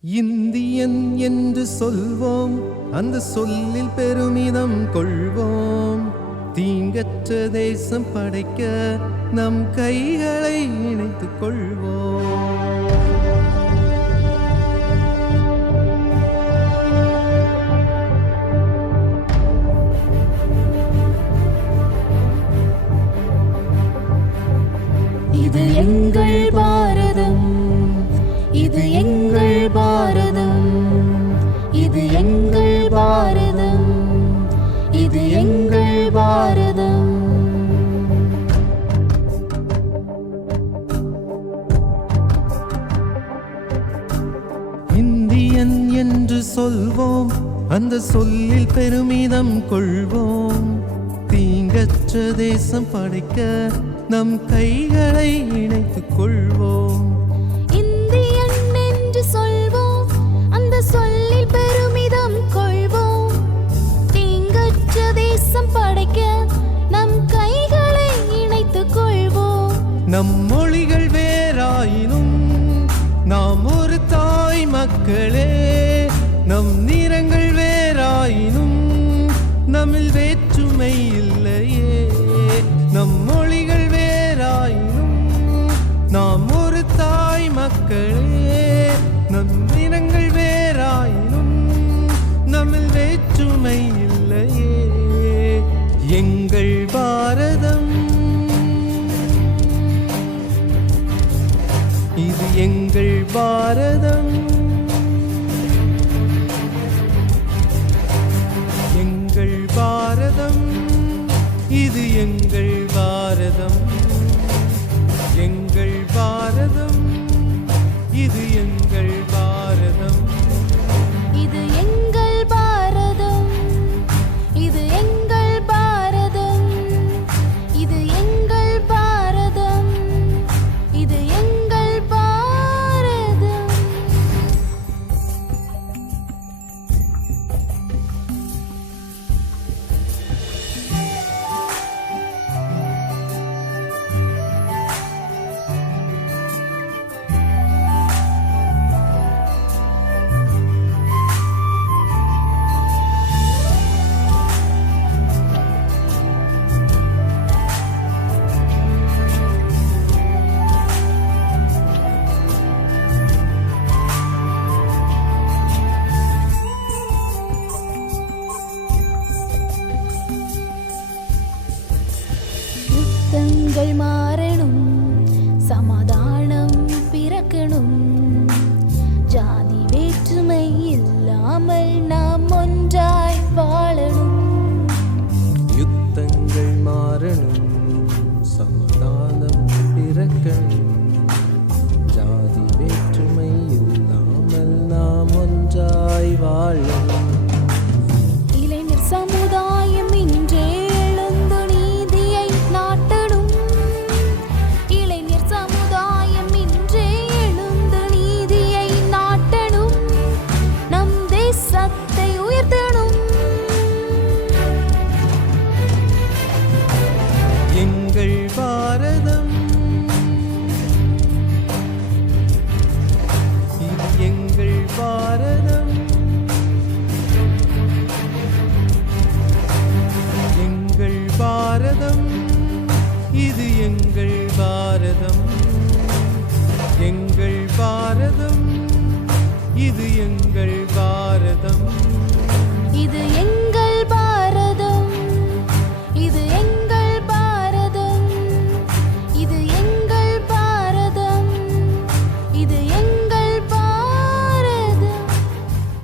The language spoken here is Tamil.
இந்தியன் என்று சொல்வோம் அந்த சொல்லில் பெருமிதம் கொள்வோம். தீங்கற்ற தேசம் படைக்க நம் கைகளை இணைத்துக் கொள்வோம். இது எங்கள் சொல்வோம் அந்த சொல்லில் பெருமிதம் கொள்வோம். தீங்கற்ற தேசம் படைக்க நம் கைகளை இணைத்துக் கொள்வோம். இந்தியன் என்று சொல்வோம். அந்த சொல்லில் பெருமிதம் கொள்வோம். தீங்கற்ற தேசம் படைக்க நம் கைகளை இணைத்துக் கொள்வோம். நம் மொழிகள் வேறாயினும் நாம் ஒரு தாய் மக்களே. நம் நிறங்கள் தமிழ் வேற்றுமை இல்லையே. நம் மொழிகள் வேறாயினும் நாம் ஒரு தாய் மக்களே. நம் இனங்கள் வேறாயினும் தமிழ் வேற்றுமை இல்லையே. எங்கள் பாரதம் இது எங்கள் பாரதம். இது எங்கள் பாரதம். எங்கள் பாரதம். இது எங்கள் யுத்தங்கள் மாறணும் சமாதானம் பிறக்கணும். ஜாதி வேற்றுமை இல்லாமல் நான் பாரதம் எங்கள் பாரதம் இது எங்கள் பாரதம்.